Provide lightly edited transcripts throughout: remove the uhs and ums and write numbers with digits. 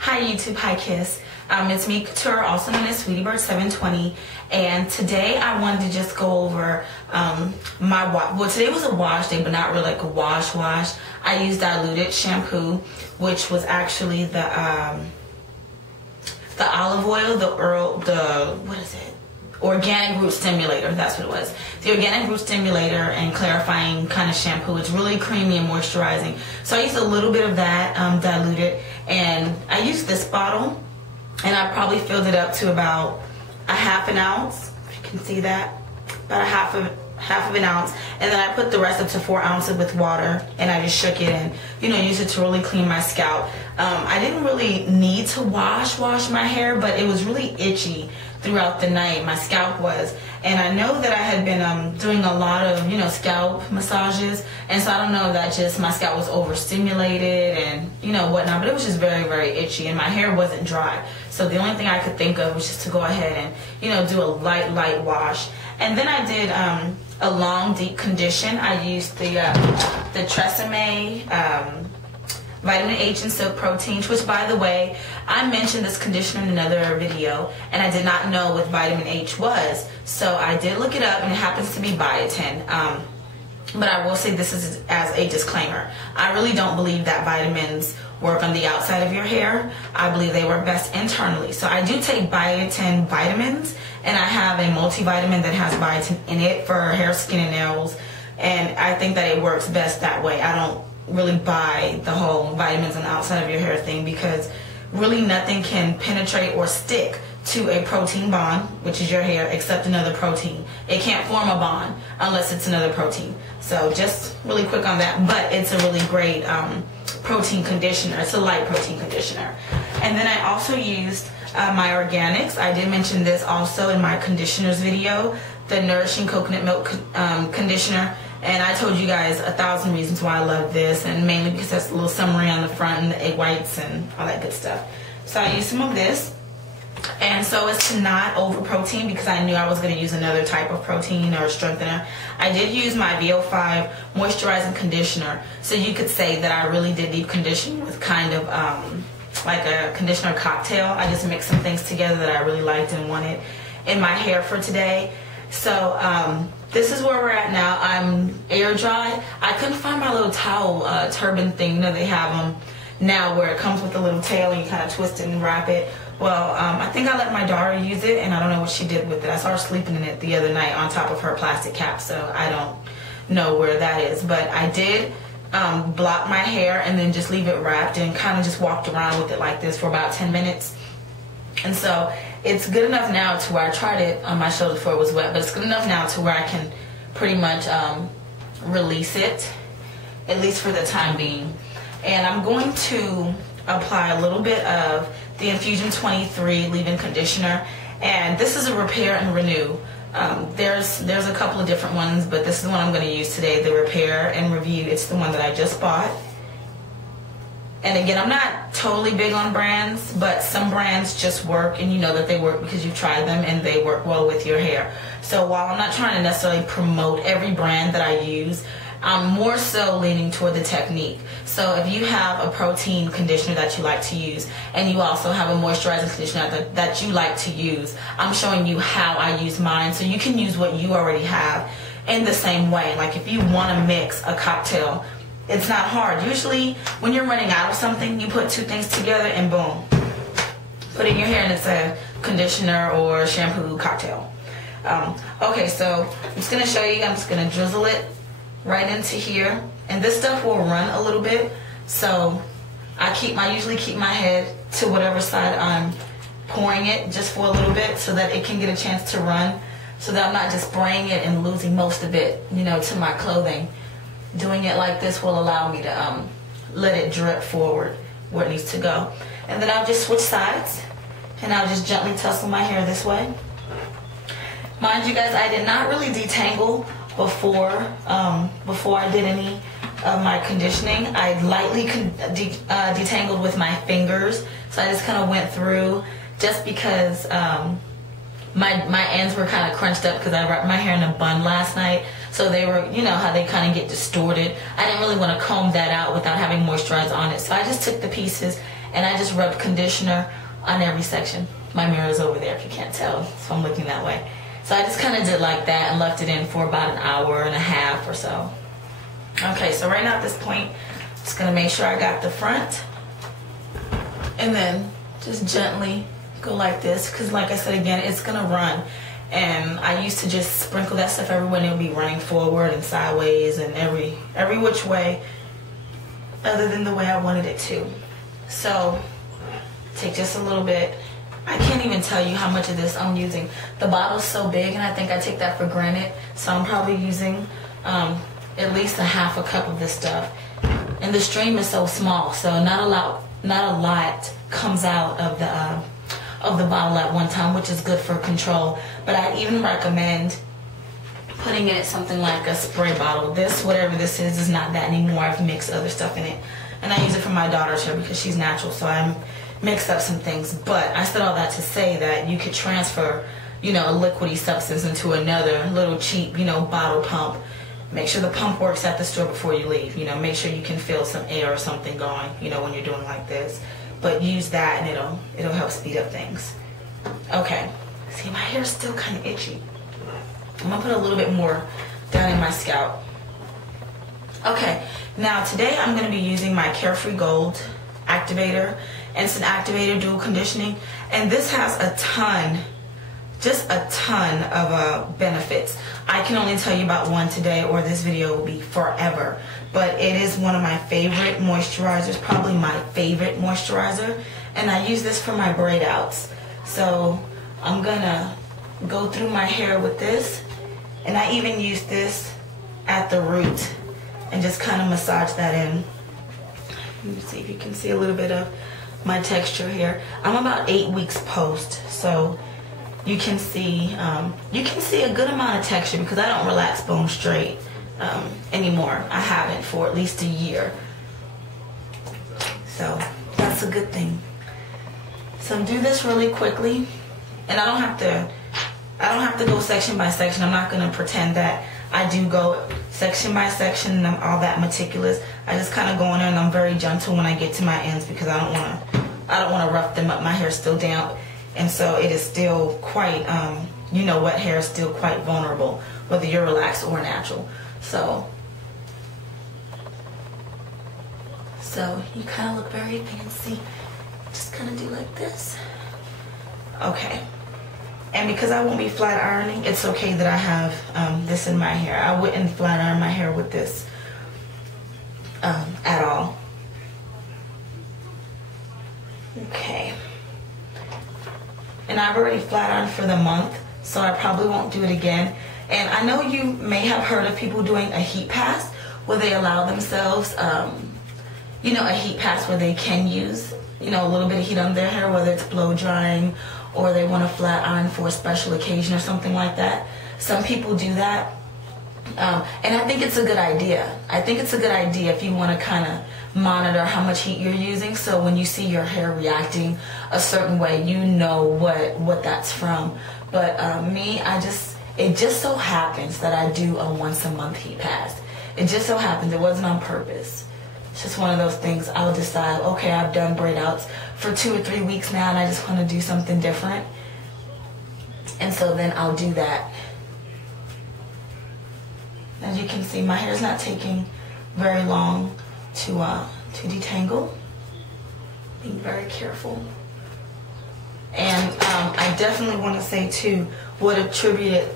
Hi YouTube, hi Kiss. It's me, Couture, also known as SweetieBird720, and today I wanted to just go over my wash. Well, today was a wash day, but not really like a wash. I used diluted shampoo, which was actually the olive oil, what is it? Organic root stimulator, that's what it was. The organic root stimulator and clarifying kind of shampoo. It's really creamy and moisturizing. So I used a little bit of that diluted, and I used this bottle, and I probably filled it up to about a half an ounce, if you can see that, about a half of an ounce, and then I put the rest up to 4 ounces with water, and I just shook it and used it to really clean my scalp. I didn't really need to wash my hair, but it was really itchy throughout the night. My scalp was, and I know that I had been doing a lot of scalp massages, and so I don't know if that just my scalp was overstimulated and whatnot, but it was just very, very itchy, and my hair wasn't dry. So the only thing I could think of was just to go ahead and do a light wash. And then I did a long deep condition. I used the Tresemme Vitamin H and Silk Protein, which, by the way, I mentioned this conditioner in another video, and I did not know what vitamin H was, so I did look it up, and it happens to be biotin. But I will say this is as a disclaimer. I really don't believe that vitamins work on the outside of your hair. I believe they work best internally. So I do take biotin vitamins, and I have a multivitamin that has biotin in it for hair, skin, and nails, and I think that it works best that way. I don't really buy the whole vitamins on the outside of your hair thing, because really nothing can penetrate or stick to a protein bond, which is your hair, except another protein. It can't form a bond unless it's another protein. So just really quick on that, but it's a really great protein conditioner. It's a light protein conditioner. And then I also used my organics. I did mention this also in my conditioners video, the Nourishing Coconut Milk Conditioner. And I told you guys 1,000 reasons why I love this, and mainly because that's a little summary on the front and the egg whites and all that good stuff. So I used some of this, and so as to not over protein, because I knew I was going to use another type of protein or strengthener, I did use my VO5 moisturizing conditioner. So you could say that I really did deep condition with kind of like a conditioner cocktail. I just mixed some things together that I really liked and wanted in my hair for today. So this is where we're at now. I'm air dry. I couldn't find my little towel turban thing. They have them now where it comes with a little tail and you kind of twist it and wrap it. Well, I think I let my daughter use it, and I don't know what she did with it. I saw her sleeping in it the other night on top of her plastic cap, so I don't know where that is. But I did block my hair and then just leave it wrapped and kind of just walked around with it like this for about 10 minutes. And so it's good enough now to where I tried it on my shoulder before it was wet, but it's good enough now to where I can pretty much release it, at least for the time being. And I'm going to apply a little bit of the Infusion 23 leave-in conditioner, and this is a repair and renew. There's a couple of different ones, but this is the one I'm going to use today, the repair and review. It's the one that I just bought. And again, I'm not totally big on brands, but some brands just work, and you know that they work because you've tried them and they work well with your hair. So while I'm not trying to necessarily promote every brand that I use, I'm more so leaning toward the technique. So if you have a protein conditioner that you like to use, and you also have a moisturizing conditioner that you like to use, I'm showing you how I use mine, so you can use what you already have in the same way. Like if you want to mix a cocktail, it's not hard. Usually when you're running out of something, you put two things together and boom, put it in your hair and it's a conditioner or shampoo cocktail. Okay, so I'm just going to show you. I'm just going to drizzle it right into here, and this stuff will run a little bit, so I usually keep my head to whatever side I'm pouring it, just for a little bit, so that it can get a chance to run, so that I'm not just spraying it and losing most of it to my clothing. Doing it like this will allow me to let it drip forward where it needs to go. And then I'll just switch sides, and I'll just gently tussle my hair this way. Mind you guys, I did not really detangle before I did any of my conditioning. I lightly detangled with my fingers, so I just kind of went through, just because my ends were kind of crunched up because I wrapped my hair in a bun last night, so they were, how they kind of get distorted. I didn't really want to comb that out without having moisturizer on it, so I just took the pieces and I just rubbed conditioner on every section. My mirror is over there if you can't tell, so I'm looking that way. So I just kind of did like that and left it in for about an hour and a half or so. Okay, so right now at this point, just gonna make sure I got the front, and then just gently go like this, because like I said again, it's gonna run. And I used to just sprinkle that stuff everywhere and it would be running forward and sideways and every which way other than the way I wanted it to. So take just a little bit. I can't even tell you how much of this I'm using. The bottle's so big and I think I take that for granted. So I'm probably using at least a half a cup of this stuff. And the stream is so small, so not a lot comes out of the bottle at one time, which is good for control. But I even recommend putting in it something like a spray bottle. This, whatever this is not that anymore. I've mixed other stuff in it, and I use it for my daughter's hair because she's natural, so I mixed up some things. But I said all that to say that you could transfer, you know, a liquidy substance into another little cheap, you know, bottle pump. Make sure the pump works at the store before you leave. You know, make sure you can feel some air or something going, you know, when you're doing like this. But use that and it'll help speed up things. Okay. See, my hair's still kind of itchy. I'm gonna put a little bit more down in my scalp. Okay. Now today I'm gonna be using my Carefree Gold Activator, Instant Activator Dual Conditioning, and this has a ton, just a ton of benefits. I can only tell you about one today, or this video will be forever. But it is one of my favorite moisturizers, probably my favorite moisturizer. And I use this for my braid outs. So I'm gonna go through my hair with this. And I even use this at the root and just kind of massage that in. Let me see if you can see a little bit of my texture here. I'm about 8 weeks post, so you can see a good amount of texture because I don't relax bone straight anymore. I haven't for at least a year, so that's a good thing. So do this really quickly, and I don't have to go section by section. I'm not going to pretend that I do go section by section and I'm all that meticulous. I just kind of go in there and I'm very gentle when I get to my ends because I don't want to rough them up. My hair's still damp, and so it is still quite you know, wet hair is still quite vulnerable whether you're relaxed or natural. So you kind of look very fancy. Just kind of do like this. Okay. And because I won't be flat ironing, it's okay that I have this in my hair. I wouldn't flat iron my hair with this at all. Okay. And I've already flat ironed for the month, so I probably won't do it again. And I know you may have heard of people doing a heat pass where they allow themselves, you know, a heat pass where they can use, you know, a little bit of heat on their hair, whether it's blow drying or they want to flat iron for a special occasion or something like that. Some people do that. And I think it's a good idea. I think it's a good idea if you want to kind of monitor how much heat you're using, so when you see your hair reacting a certain way, you know what that's from. But me, it just so happens that I do a once a month heat pass. It just so happens. It wasn't on purpose. It's just one of those things. I'll decide, okay, I've done braid outs for 2 or 3 weeks now and I just want to do something different. And so then I'll do that. As you can see, my hair's not taking very long to detangle. Being very careful. And I definitely want to say too, what attributed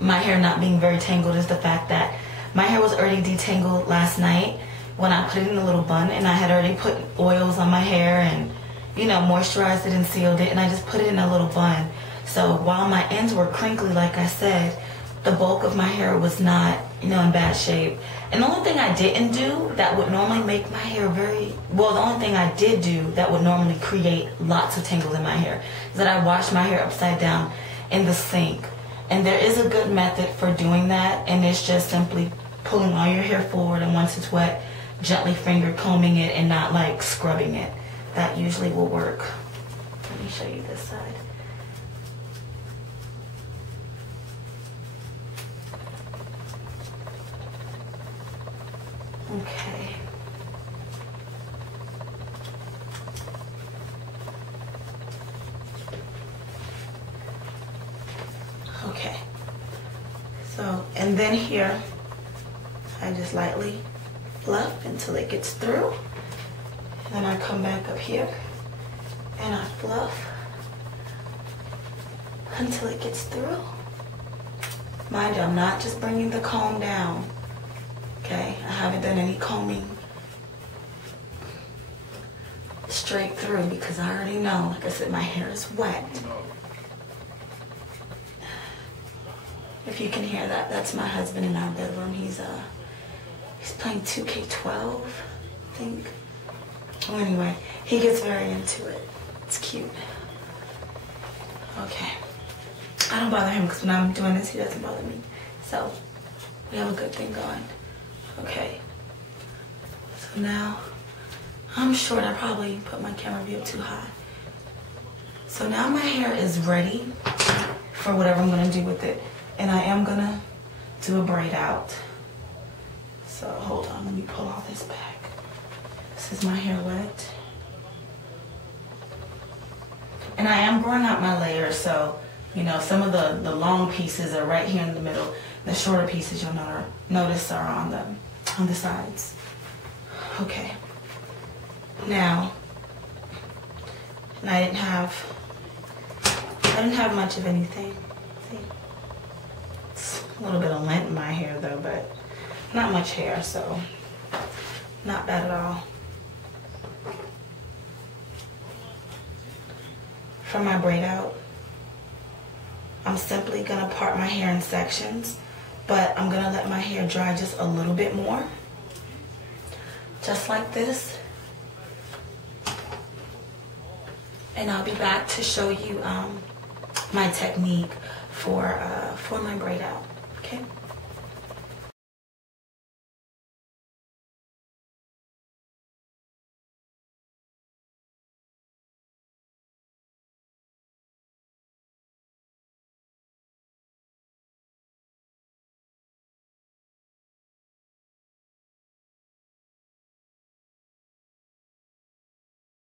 my hair not being very tangled is the fact that my hair was already detangled last night when I put it in a little bun, and I had already put oils on my hair and, you know, moisturized it and sealed it, and I just put it in a little bun. So while my ends were crinkly, like I said, the bulk of my hair was not, you know, in bad shape. And the only thing I didn't do that would normally make my hair the only thing I did do that would normally create lots of tangles in my hair is that I washed my hair upside down in the sink. And there is a good method for doing that, and it's just simply pulling all your hair forward, and once it's wet, gently finger combing it and not like scrubbing it. That usually will work. Let me show you this side. Okay. So, and then here, I just lightly fluff until it gets through. And then I come back up here and I fluff until it gets through. Mind you, I'm not just bringing the comb down. Okay, I haven't done any combing straight through because I already know, like I said, my hair is wet. If you can hear that, that's my husband in our bedroom. He's playing 2K12, I think. Well, anyway, he gets very into it. It's cute. Okay. I don't bother him because when I'm doing this, he doesn't bother me. So, we have a good thing going. Okay. So now, I'm short. I probably put my camera view up too high. So now my hair is ready for whatever I'm going to do with it. And I am going to do a braid out. So, hold on. Let me pull all this back. This is my hair wet. And I am growing out my layers, so, you know, some of the long pieces are right here in the middle. The shorter pieces you'll notice are on the sides. Okay. Now, and I didn't have much of anything. See? It's a little bit of lint in my hair though, but not much hair, so not bad at all. For my braid out, I'm simply gonna part my hair in sections, but I'm gonna let my hair dry just a little bit more. Just like this. And I'll be back to show you my technique for my braid out, okay?